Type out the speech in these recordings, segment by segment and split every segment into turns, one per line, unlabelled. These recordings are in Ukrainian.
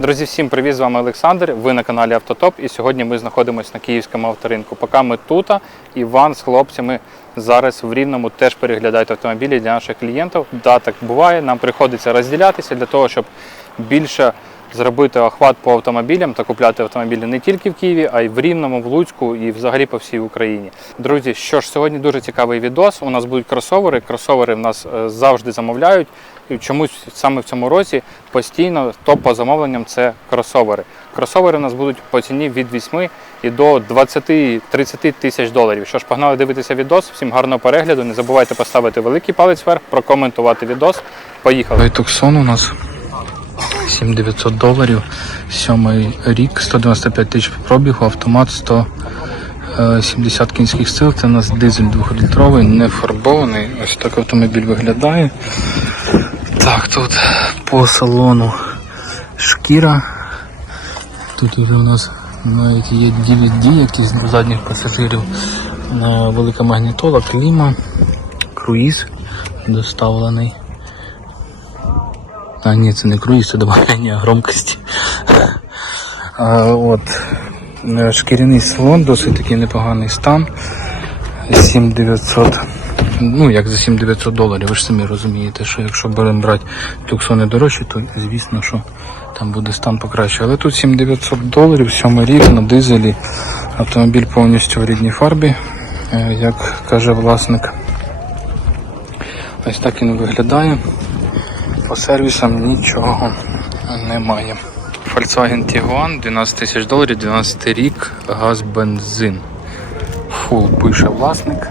Друзі, всім привіт! З вами Олександр. Ви на каналі Автотоп. І сьогодні ми знаходимося на київському авторинку. Поки ми тут, Іван з хлопцями зараз в Рівному теж переглядають автомобілі для наших клієнтів. Да, так буває. Нам приходиться розділятися для того, щоб більше зробити охват по автомобілям та купляти автомобілі не тільки в Києві, а й в Рівному, в Луцьку і взагалі по всій Україні. Друзі, що ж сьогодні дуже цікавий відос. У нас будуть кросовери. Кросовери в нас е, завжди замовляють. І чомусь саме в цьому році постійно топ по замовленням це кросовери. Кросовери у нас будуть по ціні від 8 і до 20-30 тисяч доларів. Що ж, погнали дивитися відос. Всім гарного перегляду. Не забувайте поставити великий палець вверх, прокоментувати відос. Поїхали. Туксон у нас 7900 доларів. Сьомий рік, 195 тисяч пробігу, автомат 170 кінських сил. Це у нас дизель 2-літровий, не фарбований. Ось так автомобіль виглядає. Так, тут по салону шкіра. Тут вже у нас навіть є DVD, якісь у задніх пасажирів. Е, Велика магнітола, кліма, круїз доставлений. А ні, це не круїз, це додавання громкості. А, от. е, Шкіряний салон, досить такий непоганий стан. 7900. Ну, як за 7900 доларів, ви ж самі розумієте, що якщо будемо брати туксони дорожчі, то звісно, що там буде стан покраще. Але тут 7900 доларів, 7 рік на дизелі. Автомобіль повністю в рідній фарбі, е, як каже власник. Ось так він виглядає. По сервісам нічого немає. Volkswagen Tiguan 12 тисяч доларів, 12 рік, газ, бензин. Фул пише власник.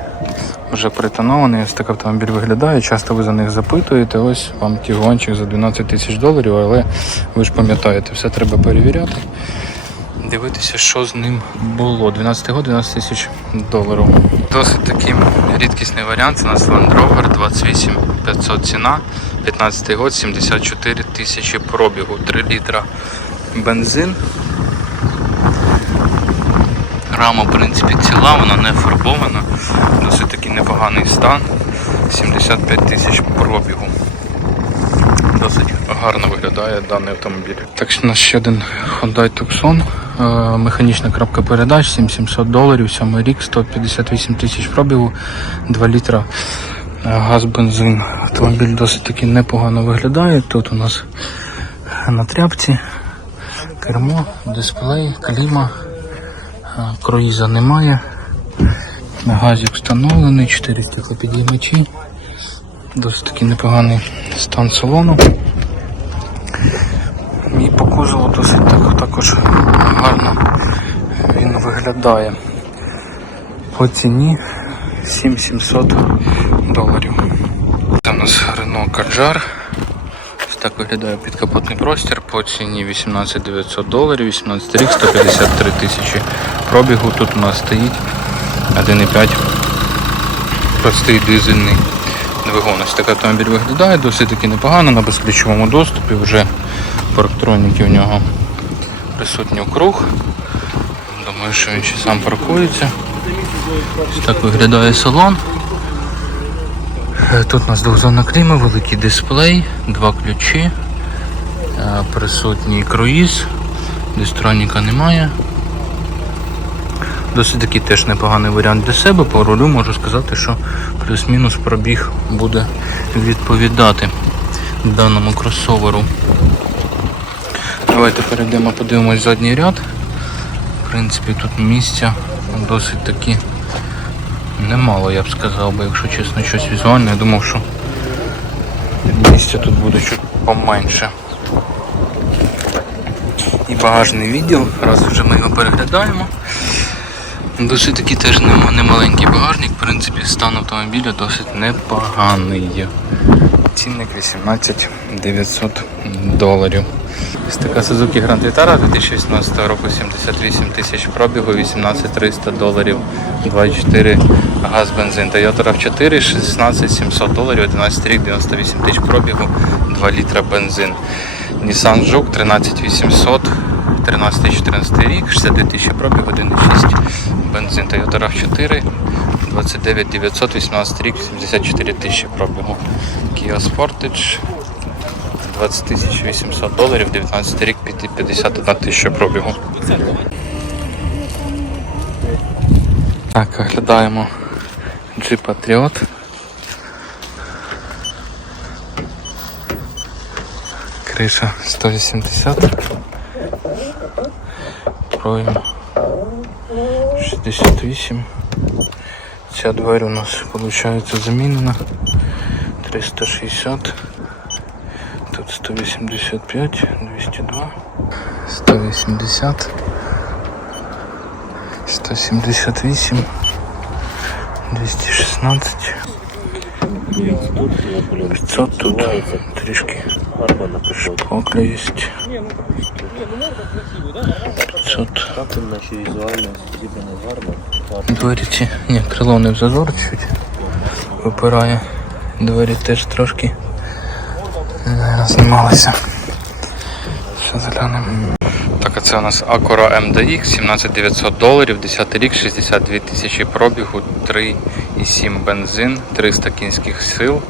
Вже притонований, ось так автомобіль виглядає. Часто ви за них запитуєте. Ось вам тігончик за 12 тисяч доларів, але ви ж пам'ятаєте, все треба перевіряти. Дивитися, що з ним було. 12 год, 12 тисяч доларів. Досить такий рідкісний варіант. Це у нас Land Rover 28 500 ціна. 15 год, 74 тисячі пробігу, 3 літра бензин. Рама, в принципі, ціла, вона не фарбована, досить такий непоганий стан. 75 тисяч пробігу. Досить гарно виглядає даний автомобіль. Так що у нас ще один Hyundai Tucson. Е, Механічна крапка передач, 7700 доларів, 7 рік, 158 тисяч пробігу, 2 літра е, газ, бензин. Автомобіль досить таки непогано виглядає. Тут у нас на тряпці кермо, дисплей, кліма. Круїза немає. Газик встановлений, 4 стеклопідіймачі. Досить таки непоганий стан салону. І по кузову досить так, також гарно він виглядає. По ціні 7700 доларів. Нас Renault Kadjar. Ось так виглядає підкапотний простір по ціні 18 900 доларів, 18 рік, 153 тисячі пробігу. Тут у нас стоїть 1,5 простий дизельний двигун. Ось так автомобіль виглядає, досить таки непогано, на безключовому доступі. Вже парктроніки в нього присутні в круг. Думаю, що він ще сам паркується. Ось так виглядає салон. Е, Тут у нас двохзонна кліма, великий дисплей, два ключі, е, присутній круїз, дистроніка немає. Досить такий теж непоганий варіант для себе. По рулю можу сказати, що плюс-мінус пробіг буде відповідати даному кросоверу. Давайте перейдемо, подивимось задній ряд. В принципі, тут місця досить таки немало, я б сказав, бо якщо чесно, щось візуальне, я думав, що місця тут буде чуть поменше. І багажний відділ, раз вже ми його переглядаємо. Досить такий теж немаленький багажник, в принципі, стан автомобіля досить непоганий. Цінник 18 900 доларів. Ось Suzuki Grand Vitara 2018 року 78 тисяч пробігу, 18 300 доларів, 2,4 газ бензин. Toyota RAV4 16 700 доларів, 11 рік, 98 тисяч пробігу, 2 літра бензин. Nissan Juke 13 800, 13-14 рік, 62 тисячі пробіг, 1,6 бензин. Toyota RAV4 29 900, 18 рік, 74 тисячі пробігу. Kia Sportage 20 800 доларів, 19 рік, 51 тисяча пробігу. Так, оглядаємо Jeep Patriot. Криша 180. Проем 68. Ця двері у нас виходить замінена. 360. Тут 185, 202, 180, 178, 216, 500 тут трішки шпакля є. 500.
Наші візуально зібрано гарно.
Двері ці, ні, крило не в зазор чуть випирає. Двері теж трошки е, знімалися. Ще заглянемо. Так, а це у нас Acura MDX 17900 доларів, 10 рік, 62 тисячі пробігу, 3,7 бензин, 300 кінських сил.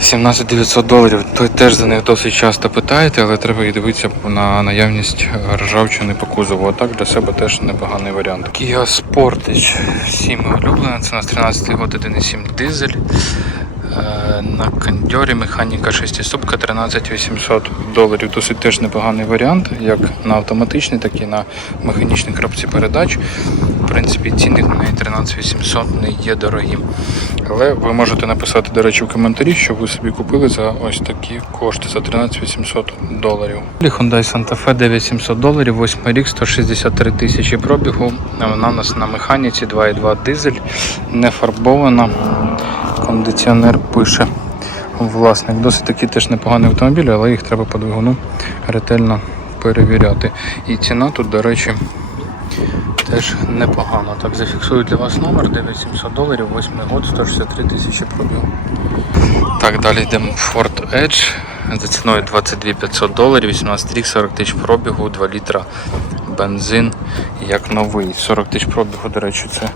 17900 доларів. Той теж за них досить часто питаєте, але треба і дивитися на наявність ржавчини по кузову. А так для себе теж непоганий варіант. Kia Sportage 7 улюблена, це у нас 13 год 1,7 дизель. Е, На кондьорі механіка 6 ступка 13800 доларів. Досить теж непоганий варіант, як на автоматичній, так і на механічній коробці передач. В принципі, цінник на неї 13800 не є дорогим. Але ви можете написати, до речі, в коментарі, що ви собі купили за ось такі кошти за 13800 доларів. Hyundai Santa Fe 9700 доларів, 8 рік, 163 тисячі пробігу. Вона у нас на механіці 2,2 дизель, не фарбована. Кондиціонер пише власник. Досить такі теж непогані автомобілі, але їх треба по двигуну ретельно перевіряти. І ціна тут, до речі, теж непогано. Так, зафіксую для вас номер 9700 доларів, 8 год, 163 тисячі пробігу. Так, далі йдемо в Ford Edge за ціною 22 500 доларів, 18 рік, 40 тисяч пробігу, 2 літра бензин як новий. 40 тисяч пробігу, до речі, це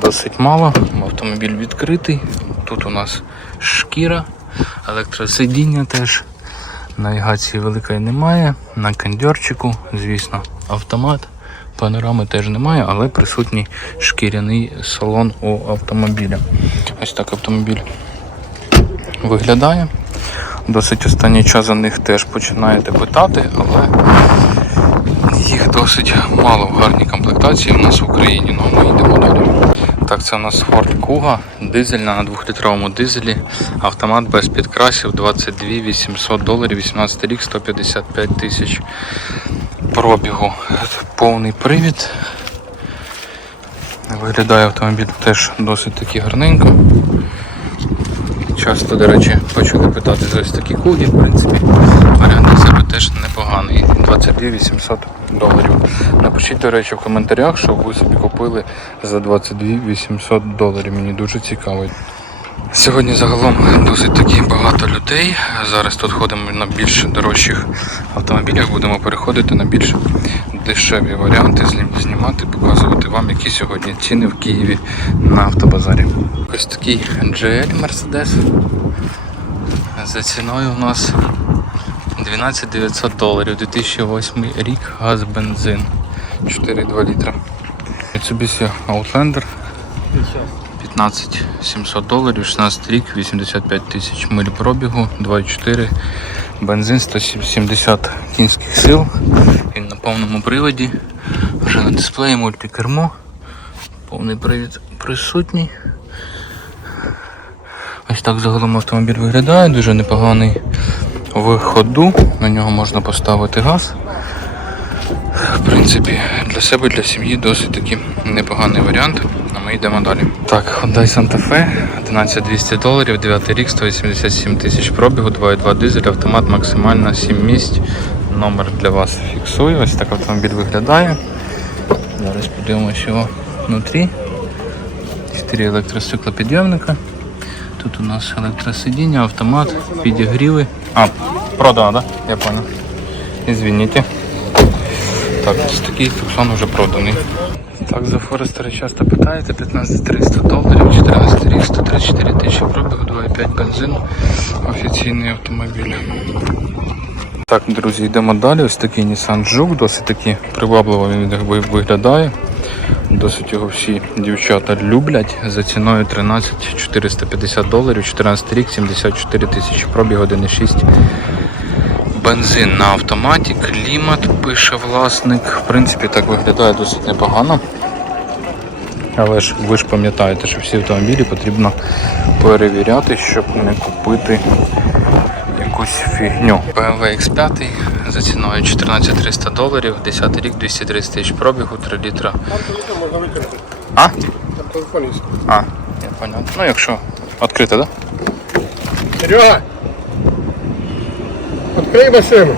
досить мало. Автомобіль відкритий. Тут у нас шкіра, електросидіння теж. Навігації великої немає. На кондьорчику, звісно, автомат. Панорами теж немає, але присутній шкіряний салон у автомобіля. Ось так автомобіль виглядає. Досить останній час за них теж починаєте питати, але їх досить мало в гарній комплектації у нас в Україні. Ну, ми йдемо далі. Так, це у нас Ford Kuga, дизельна на 2-літровому дизелі, автомат без підкрасів, 22 800 доларів, 18 рік, 155 тисяч пробігу. Повний привід. Виглядає автомобіль теж досить таки гарненько. Часто, до речі, почали питати за ось такі куги, в принципі, варіант для себе теж непоганий. 22 800 доларів. Напишіть, до речі, в коментарях, що ви собі купили за 22 800 доларів. Мені дуже цікаво. Сьогодні загалом досить таки багато людей. Зараз тут ходимо на більш дорожчих автомобілях, будемо переходити на більш дешеві варіанти, знім- знімати, показувати вам, які сьогодні ціни в Києві на автобазарі. Ось такий GL Mercedes. За ціною у нас 12 900 доларів, 2008 рік, газ, бензин, 4,2 літра. Mitsubishi Outlander 15 700 доларів, 16 рік, 85 тисяч миль пробігу, 2,4, бензин 170 кінських сил. Він на повному приводі. Вже на дисплеї мультикермо. Повний привід присутній. Ось так загалом автомобіль виглядає, дуже непоганий в ходу. На нього можна поставити газ. В принципі, для себе, для сім'ї досить таки непоганий варіант. точно, ми йдемо далі. Так, Hyundai Santa Fe, 11200 доларів, 9 рік, 187 тисяч пробігу, 2.2 дизель, автомат максимально 7 місць. Номер для вас фіксую. Ось так автомобіль виглядає. Зараз подивимось його внутрі. 4 електростеклопідйомника. Тут у нас електросидіння, автомат, підігріви. А, продано, да? Я понял. Извините. Так, ось такий фіксон вже проданий. Так, за Форестера часто питаєте, 15300 доларів, 14 рік, 134 тисячі пробігу, 2,5 бензин, офіційний автомобіль. Так, друзі, йдемо далі. Ось такий Nissan Juke, досить таки привабливо він виглядає. Досить його всі дівчата люблять. За ціною 13 450 доларів, 14 рік, 74 тисячі пробіг, 1,6 бензин на автоматі, клімат пише власник. В принципі, так виглядає досить непогано. Але ж ви ж пам'ятаєте, що всі автомобілі потрібно перевіряти, щоб не купити якусь фігню. BMW X5 за ціною 14300 доларів, 10 рік, 230 тисяч пробігу, 3 літра. А?
Там телефон є.
А, я понял. Ну якщо відкрите, так? Да?
Серега! Відкрий машину.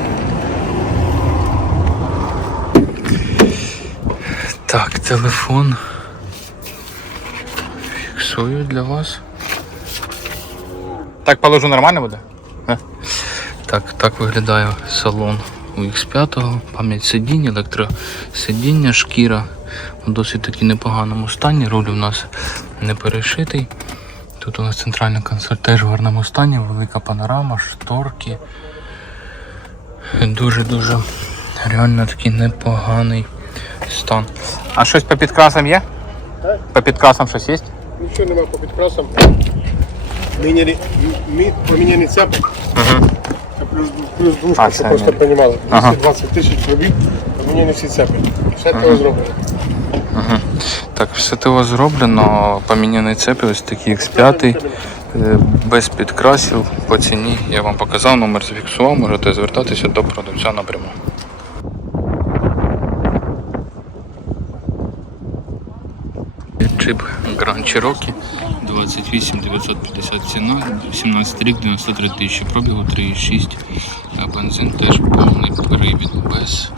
Так, телефон. Фіксую для вас. Так положу нормально буде? Так, так виглядає салон у X5, пам'ять сидінь, електросидіння, шкіра у досить таки непоганому стані. Руль у нас не перешитий. Тут у нас центральний консоль теж в гарному стані, велика панорама, шторки. Дуже-дуже реально такий непоганий стан. А щось по підкрасам є? По підкрасам щось є?
Нічого нема по підкрасам. Міняли, мі, поміняні цепи. Це плюс, плюс
А,
двушка, щоб просто розуміли.
Ага.
220 тисяч пробіг, поміняні всі цепи. Все того зроблено.
Так, все того зроблено. Поміняні цепи, ось такі X5, е, без підкрасів по ціні. Я вам показав, номер зафіксував, можете звертатися до продавця напряму. Джип Grand Cherokee 28 950 ціна, 17 рік, 93 тисячі пробігу, 3,6. А Бензин теж повний привід без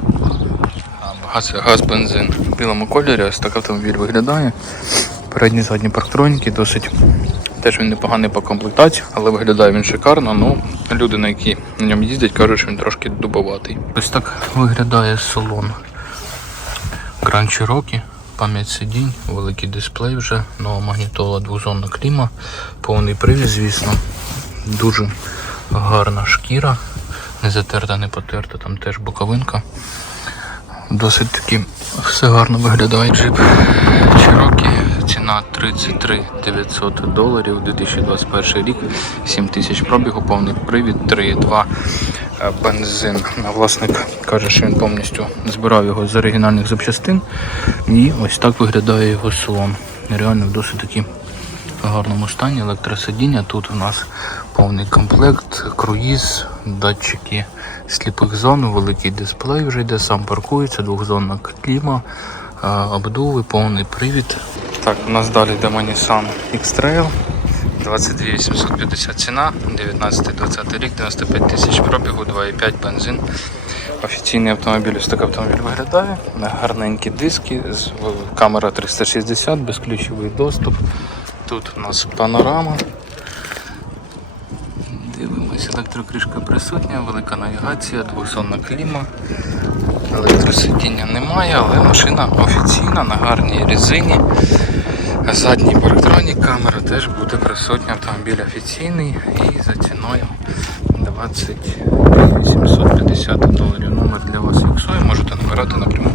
Газ, газ бензин в білому кольорі, ось так автомобіль виглядає. Передні задні парктроніки, досить теж він непоганий по комплектації, але виглядає він шикарно. Ну, люди, на які на ньому їздять, кажуть, що він трошки дубоватий. Ось так виглядає салон Grand Cherokee, пам'ять сидінь, великий дисплей вже, нова магнітола, двозонна кліма, повний привід, звісно. Дуже гарна шкіра, не затерта, не потерта, там теж боковинка. Досить таки все гарно виглядає джип Cherokee. Ціна 33 900 доларів, 2021 рік, 7 тисяч пробігу, повний привід, 3,2 е, бензин. Власник каже, що він повністю збирав його з оригінальних запчастин. І ось так виглядає його салон. Реально в досить таки гарному стані електросидіння. Тут у нас повний комплект, круїз, датчики сліпих зон, великий дисплей вже йде, сам паркується, двохзонна кліма, е, обдуви, повний привід. Так, у нас далі йде Nissan X-Trail. 22 850 ціна, 19-20 рік, 95 тисяч пробігу, 2,5 бензин. Офіційний автомобіль, ось так автомобіль виглядає. Гарненькі диски, камера 360, безключовий доступ. Тут у нас панорама. Дивимось, електрокришка присутня, велика навігація, двохзонна кліма. Електросидіння немає, але машина офіційна на гарній резині. Задній парктронік, камера теж буде присутня. Автомобіль офіційний і за ціною 20 850 доларів. Номер для вас фіксує, можете набирати напряму.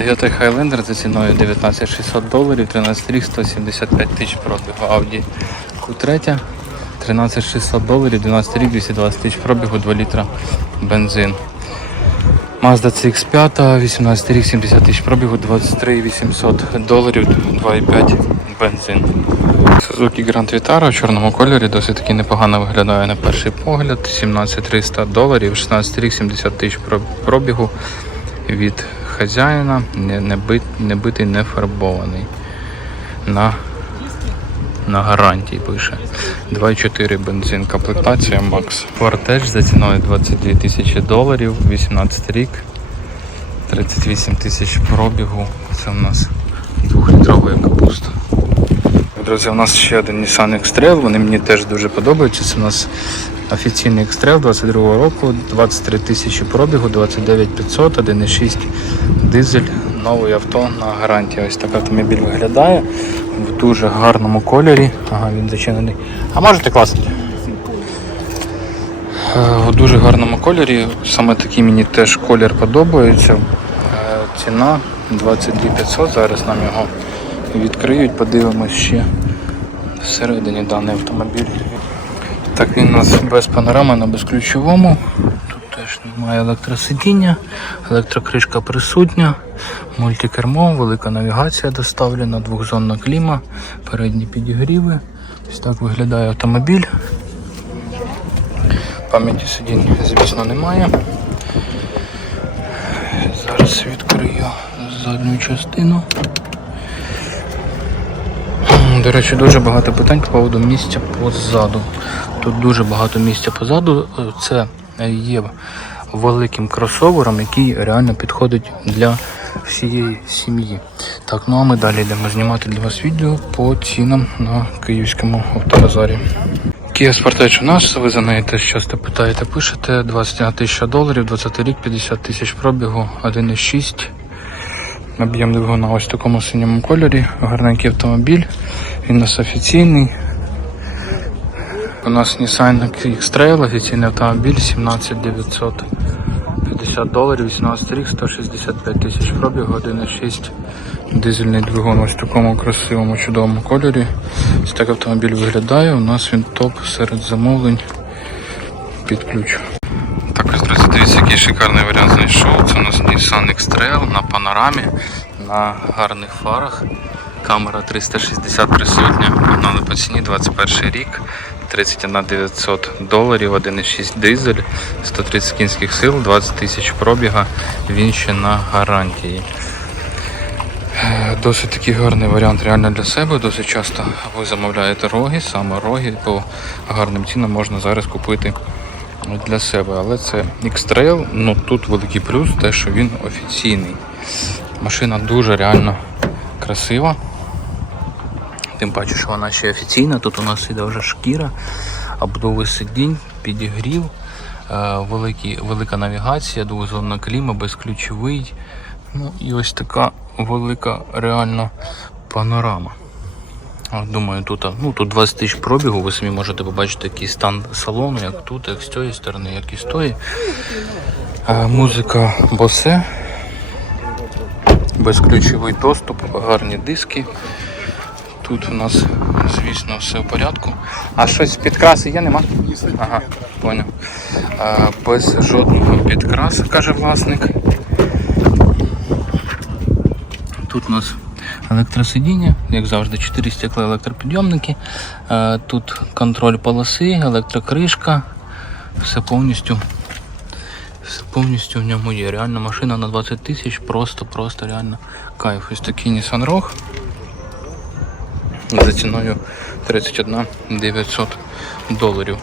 Toyota Highlander за ціною 19 600 доларів, 13 рік, 175 тисяч пробігу. Audi Q3 13 600 доларів, 12 рік, 220 тисяч пробігу, 2 літра бензин. Mazda CX5, 18 рік, 70 тисяч пробігу, 23 800 доларів, 2,5 бензин. Suzuki Grand Vitara в чорному кольорі досить таки непогано виглядає на перший погляд. 17 300 доларів, 16 рік, 70 тисяч пробігу від хазяїна, не, не, бит, не битий, не фарбований. на, на гарантії пише. 2,4 бензин, комплектація Макс. Квартеж за ціною 22 тисячі доларів, 18 рік, 38 тисяч пробігу. Це у нас двохлітрова капуста. Друзі, у нас ще один Nissan X-Trail, вони мені теж дуже подобаються. Це у нас офіційний X-Trail 22 року, 23 тисячі пробігу, 29 500, 1,6 дизель, нове авто на гарантії. Ось так автомобіль виглядає в дуже гарному кольорі. Ага, він зачинений. А можете класти? Е, У дуже гарному кольорі. Саме такий мені теж колір подобається. Е, Ціна 22 500. Зараз нам його відкриють, подивимось ще всередині даний автомобіль. Так він у нас без панорами на безключовому. Теж немає електросидіння, електрокришка присутня, мультикермо, велика навігація доставлена, двохзонна кліма, передні підігріви. Ось так виглядає автомобіль. Пам'яті сидінь, звісно, немає. Зараз відкрию задню частину. До речі, дуже багато питань по поводу місця позаду. Тут дуже багато місця позаду. Це є великим кросовером, який реально підходить для всієї сім'ї. Так, ну а ми далі йдемо знімати для вас відео по цінам на київському автобазарі. Kia Sportage у нас, ви за неї теж часто питаєте, пишете 21 тисяча доларів, 20 рік, 50 тисяч пробігу, 1,6. Об'єм двигуна ось в такому синьому кольорі. Гарненький автомобіль. Він у нас офіційний. У нас Nissan X-Trail, офіційний автомобіль, 17950 доларів, 18 рік, 165 тисяч пробігу, 1,6 дизельний двигун ось в такому красивому чудовому кольорі. Ось так автомобіль виглядає. У нас він топ серед замовлень під ключ. Так, ось, друзі, дивіться, який шикарний варіант знайшов. Це у нас Nissan X-Trail на панорамі, на гарних фарах. Камера 360 присутня. Погнали по ціні 21 рік. 31 900 доларів, 1,6 дизель, 130 кінських сил, 20 тисяч пробіга. Він ще на гарантії. Досить такий гарний варіант реально для себе. Досить часто ви замовляєте роги, саме роги по гарним цінам можна зараз купити для себе. Але це X-Trail, ну тут великий плюс, те, що він офіційний. Машина дуже реально красива. Тим паче, що вона ще офіційна. Тут у нас іде вже шкіра, обдови сидінь, підігрів, е, великі, велика навігація, двозонна кліма, безключовий. Ну і ось така велика реально панорама. Думаю, тут, ну, тут 20 тисяч пробігу, ви самі можете побачити який стан салону, як тут, як з цієї сторони, як і з тої. Е, Музика босе, безключовий доступ, гарні диски. Тут у нас, звісно, все в порядку. А щось підкраси є, нема? Ага, поняв. Без жодного підкрасу, каже власник. Тут у нас електросидіння, як завжди, 4 стекла електропідйомники. Тут контроль полоси, електрокришка. Все повністю. Все повністю в ньому є. Реально машина на 20 тисяч, просто, просто реально кайф. Ось такий Nissan Rogue за ціною 31 900 доларів.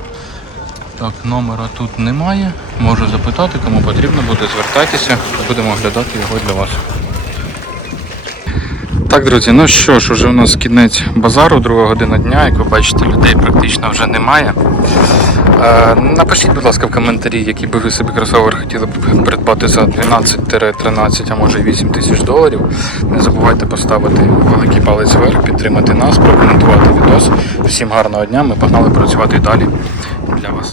Так, номера тут немає. Можу запитати, кому потрібно буде, звертайтеся, будемо оглядати його для вас. Так, друзі, ну що ж, уже у нас кінець базару, друга година дня. Як ви бачите, людей практично вже немає. Е, напишіть, будь ласка, в коментарі, який би ви собі кросовер хотіли б придбати за 12-13, а може 8 тисяч доларів. Не забувайте поставити великий палець вверх, підтримати нас, прокоментувати відос. Всім гарного дня, ми погнали працювати далі для вас.